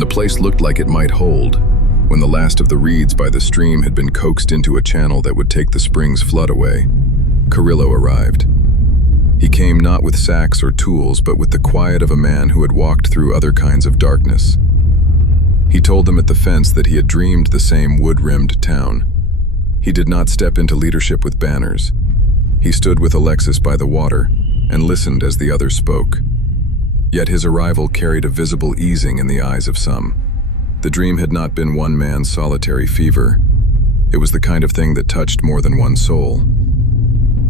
When the place looked like it might hold, when the last of the reeds by the stream had been coaxed into a channel that would take the spring's flood away, Carillo arrived. He came not with sacks or tools, but with the quiet of a man who had walked through other kinds of darkness. He told them at the fence that he had dreamed the same wood-rimmed town. He did not step into leadership with banners. He stood with Alexis by the water and listened as the others spoke. Yet his arrival carried a visible easing in the eyes of some. The dream had not been one man's solitary fever. It was the kind of thing that touched more than one soul.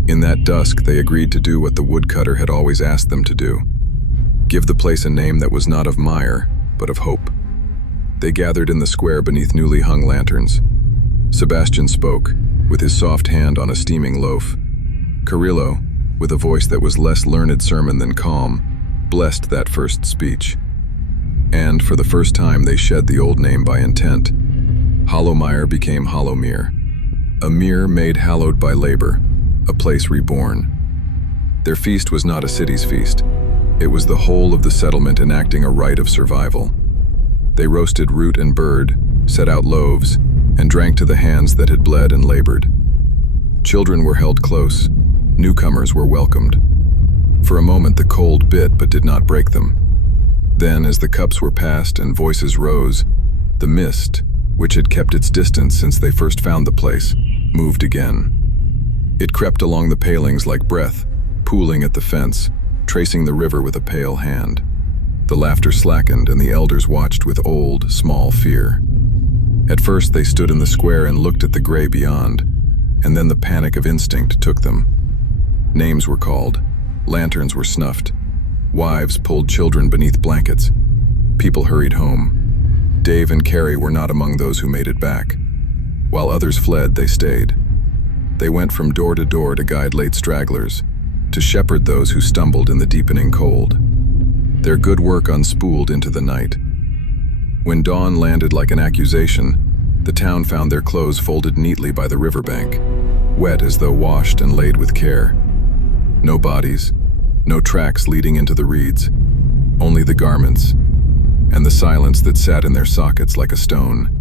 In that dusk, they agreed to do what the woodcutter had always asked them to do: give the place a name that was not of mire, but of hope. They gathered in the square beneath newly hung lanterns. Sebastian spoke, with his soft hand on a steaming loaf. Carillo, with a voice that was less learned sermon than calm, blessed that first speech. And for the first time they shed the old name by intent. Hollowmire became Hollowmere, a mere made hallowed by labor, a place reborn. Their feast was not a city's feast. It was the whole of the settlement enacting a rite of survival. They roasted root and bird, set out loaves, and drank to the hands that had bled and labored. Children were held close. Newcomers were welcomed. For a moment the cold bit but did not break them. Then, as the cups were passed and voices rose, the mist, which had kept its distance since they first found the place, moved again. It crept along the palings like breath, pooling at the fence, tracing the river with a pale hand. The laughter slackened and the elders watched with old, small fear. At first they stood in the square and looked at the gray beyond, and then the panic of instinct took them. Names were called. Lanterns were snuffed. Wives pulled children beneath blankets. People hurried home. Dave and Carrie were not among those who made it back. While others fled, they stayed. They went from door to door to guide late stragglers, to shepherd those who stumbled in the deepening cold. Their good work unspooled into the night. When dawn landed like an accusation, the town found their clothes folded neatly by the riverbank, wet as though washed and laid with care. No bodies, no tracks leading into the reeds, only the garments, and the silence that sat in their sockets like a stone.